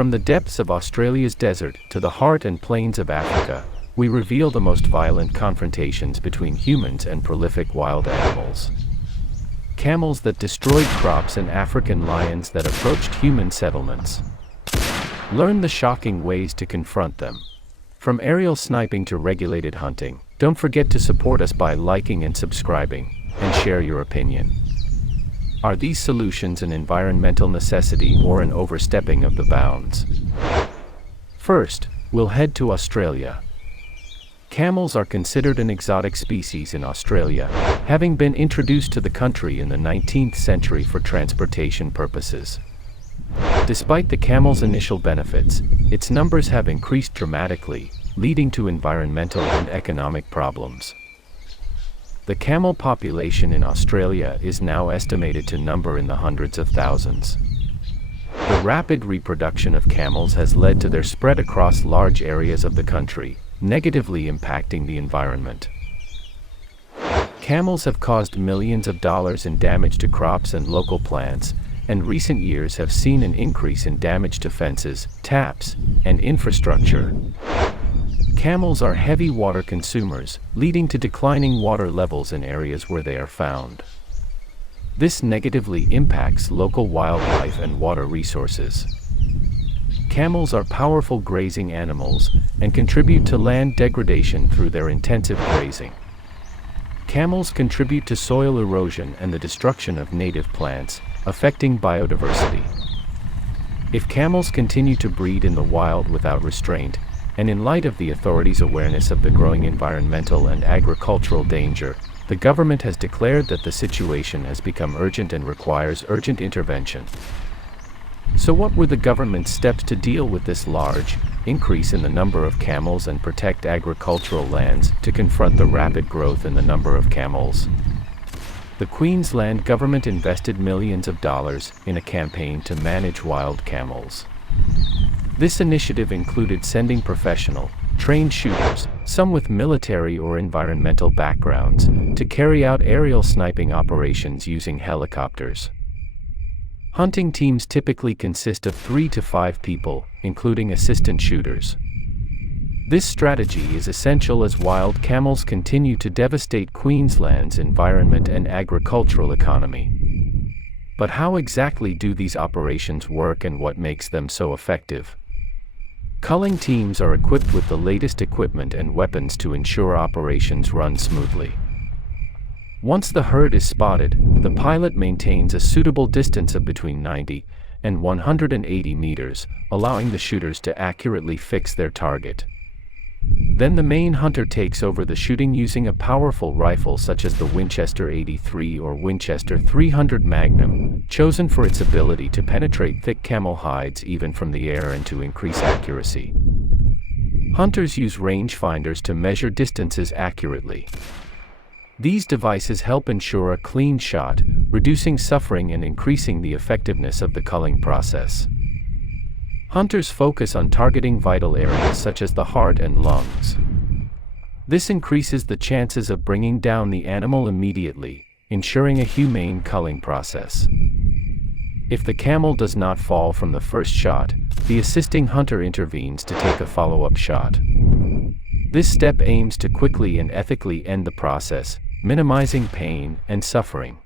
From the depths of Australia's desert to the heart and plains of Africa, we reveal the most violent confrontations between humans and prolific wild animals. Camels that destroyed crops and African lions that approached human settlements. Learn the shocking ways to confront them. From aerial sniping to regulated hunting, don't forget to support us by liking and subscribing, and share your opinion. Are these solutions an environmental necessity or an overstepping of the bounds? First, we'll head to Australia. Camels are considered an exotic species in Australia, having been introduced to the country in the 19th century for transportation purposes. Despite the camel's initial benefits, its numbers have increased dramatically, leading to environmental and economic problems. The camel population in Australia is now estimated to number in the hundreds of thousands. The rapid reproduction of camels has led to their spread across large areas of the country, negatively impacting the environment. Camels have caused millions of dollars in damage to crops and local plants, and recent years have seen an increase in damage to fences, taps, and infrastructure. Camels are heavy water consumers, leading to declining water levels in areas where they are found. This negatively impacts local wildlife and water resources. Camels are powerful grazing animals and contribute to land degradation through their intensive grazing. Camels contribute to soil erosion and the destruction of native plants, affecting biodiversity. If camels continue to breed in the wild without restraint, and in light of the authorities' awareness of the growing environmental and agricultural danger, the government has declared that the situation has become urgent and requires urgent intervention. So what were the government's steps to deal with this large increase in the number of camels and protect agricultural lands to confront the rapid growth in the number of camels? The Queensland government invested millions of dollars in a campaign to manage wild camels. This initiative included sending professional, trained shooters, some with military or environmental backgrounds, to carry out aerial sniping operations using helicopters. Hunting teams typically consist of 3 to 5 people, including assistant shooters. This strategy is essential as wild camels continue to devastate Queensland's environment and agricultural economy. But how exactly do these operations work and what makes them so effective? Culling teams are equipped with the latest equipment and weapons to ensure operations run smoothly. Once the herd is spotted, the pilot maintains a suitable distance of between 90 and 180 meters, allowing the shooters to accurately fix their target. Then the main hunter takes over the shooting using a powerful rifle such as the Winchester 83 or Winchester 300 Magnum, chosen for its ability to penetrate thick camel hides even from the air and to increase accuracy. Hunters use rangefinders to measure distances accurately. These devices help ensure a clean shot, reducing suffering and increasing the effectiveness of the culling process. Hunters focus on targeting vital areas such as the heart and lungs. This increases the chances of bringing down the animal immediately, ensuring a humane culling process. If the camel does not fall from the first shot, the assisting hunter intervenes to take a follow-up shot. This step aims to quickly and ethically end the process, minimizing pain and suffering.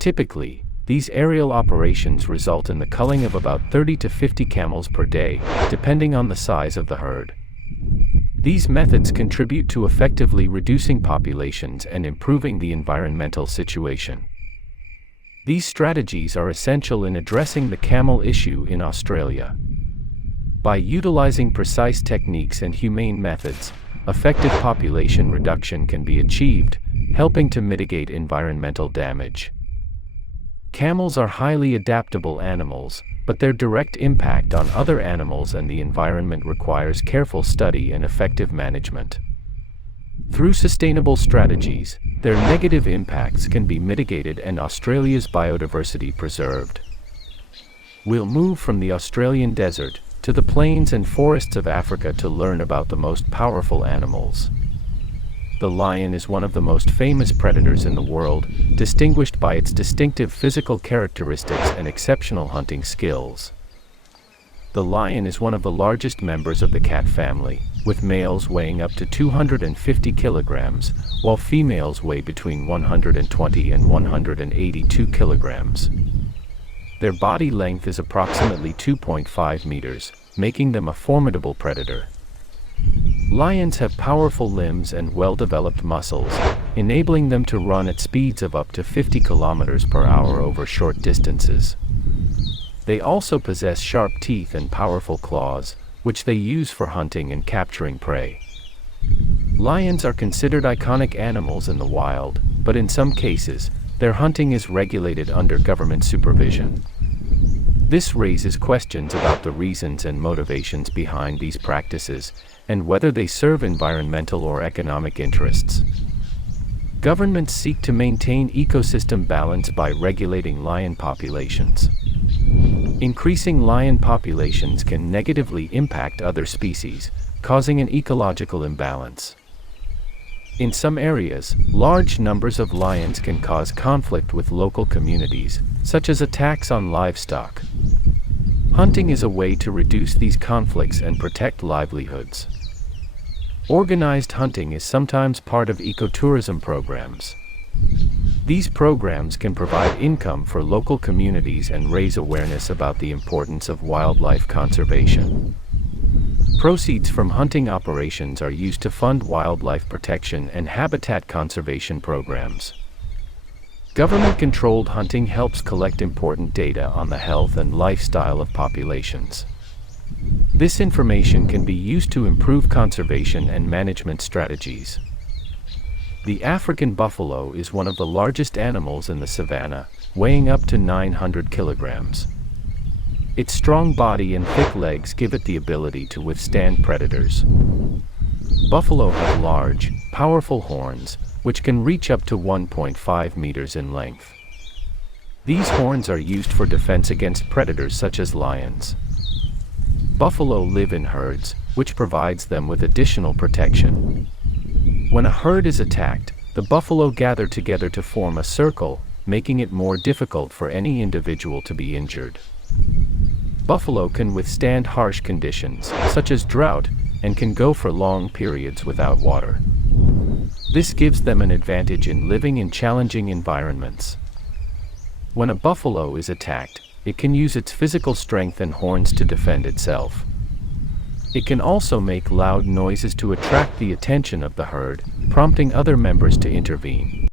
Typically, these aerial operations result in the culling of about 30 to 50 camels per day, depending on the size of the herd. These methods contribute to effectively reducing populations and improving the environmental situation. These strategies are essential in addressing the camel issue in Australia. By utilizing precise techniques and humane methods, effective population reduction can be achieved, helping to mitigate environmental damage. Camels are highly adaptable animals, but their direct impact on other animals and the environment requires careful study and effective management. Through sustainable strategies, their negative impacts can be mitigated and Australia's biodiversity preserved. We'll move from the Australian desert to the plains and forests of Africa to learn about the most powerful animals. The lion is one of the most famous predators in the world, distinguished by its distinctive physical characteristics and exceptional hunting skills. The lion is one of the largest members of the cat family, with males weighing up to 250 kilograms, while females weigh between 120 and 182 kilograms. Their body length is approximately 2.5 meters, making them a formidable predator. Lions have powerful limbs and well-developed muscles, enabling them to run at speeds of up to 50 kilometers per hour over short distances. They also possess sharp teeth and powerful claws, which they use for hunting and capturing prey. Lions are considered iconic animals in the wild, but in some cases, their hunting is regulated under government supervision. This raises questions about the reasons and motivations behind these practices, and whether they serve environmental or economic interests. Governments seek to maintain ecosystem balance by regulating lion populations. Increasing lion populations can negatively impact other species, causing an ecological imbalance. In some areas, large numbers of lions can cause conflict with local communities, such as attacks on livestock. Hunting is a way to reduce these conflicts and protect livelihoods. Organized hunting is sometimes part of ecotourism programs. These programs can provide income for local communities and raise awareness about the importance of wildlife conservation. Proceeds from hunting operations are used to fund wildlife protection and habitat conservation programs. Government-controlled hunting helps collect important data on the health and lifestyle of populations. This information can be used to improve conservation and management strategies. The African buffalo is one of the largest animals in the savanna, weighing up to 900 kilograms. Its strong body and thick legs give it the ability to withstand predators. Buffalo have large, powerful horns, which can reach up to 1.5 meters in length. These horns are used for defense against predators such as lions. Buffalo live in herds, which provides them with additional protection. When a herd is attacked, the buffalo gather together to form a circle, making it more difficult for any individual to be injured. Buffalo can withstand harsh conditions, such as drought, and can go for long periods without water. This gives them an advantage in living in challenging environments. When a buffalo is attacked, it can use its physical strength and horns to defend itself. It can also make loud noises to attract the attention of the herd, prompting other members to intervene.